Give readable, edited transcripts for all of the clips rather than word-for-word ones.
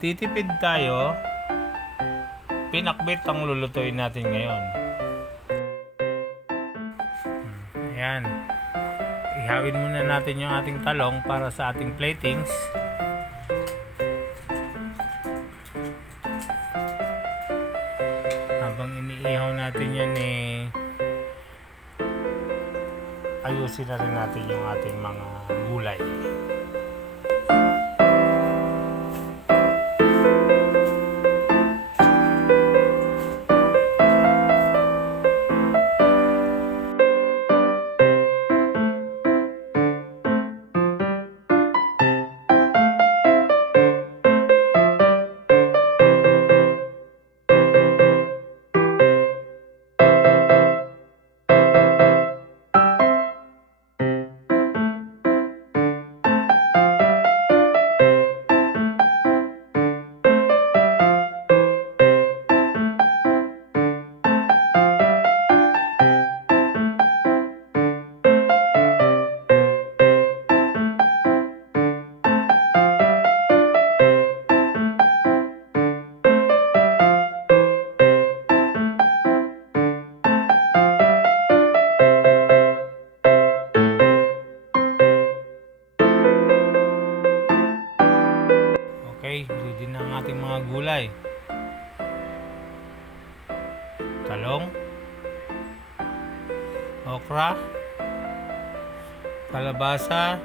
Magtitipid tayo. Pinakbet ang lulutuin natin ngayon. Ayan. Ihawin muna natin yung ating talong para sa ating platings. Habang iniihaw natin yan ayusin na rin natin yung ating mga gulay. Okay, ready na ang ating mga gulay. Talong, okra, kalabasa,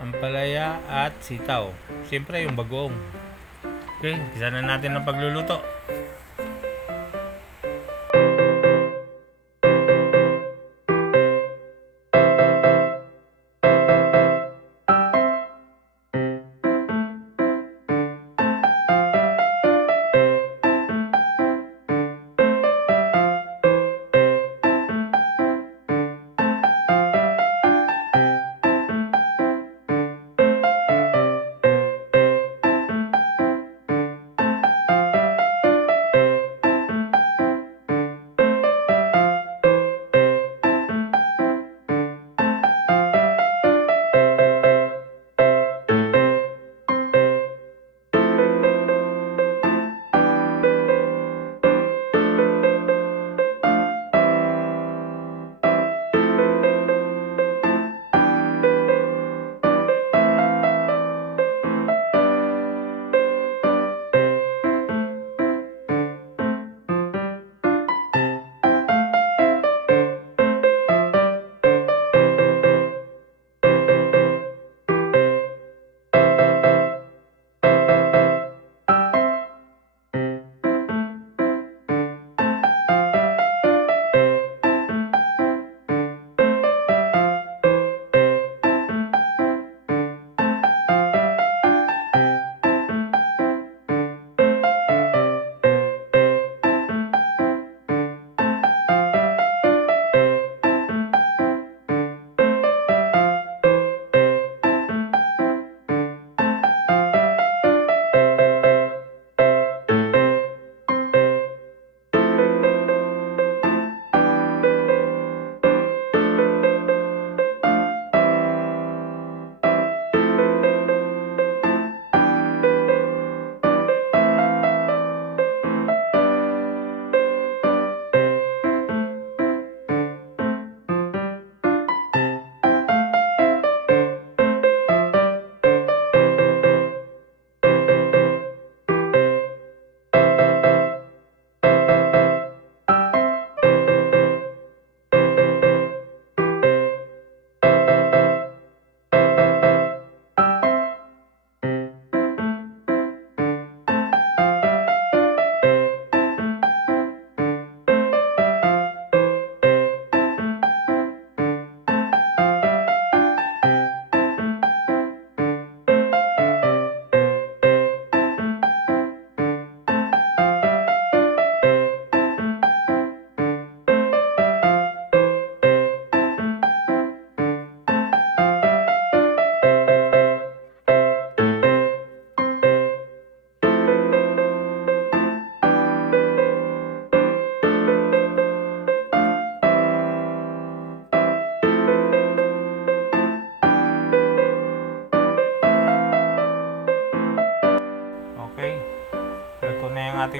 ampalaya at sitaw. Siyempre yung bagoong. Okay, isa na natin ang pagluluto.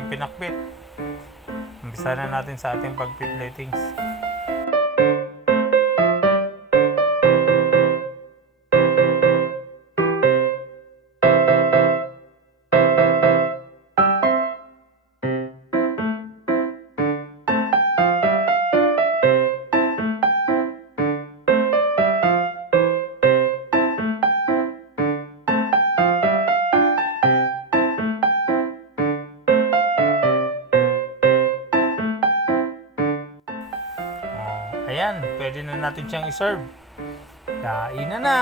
ating pinakbet. Umpisa na natin sa ating pag-plattings. Ayan, pwede na natin siyang i-serve. Kain na na!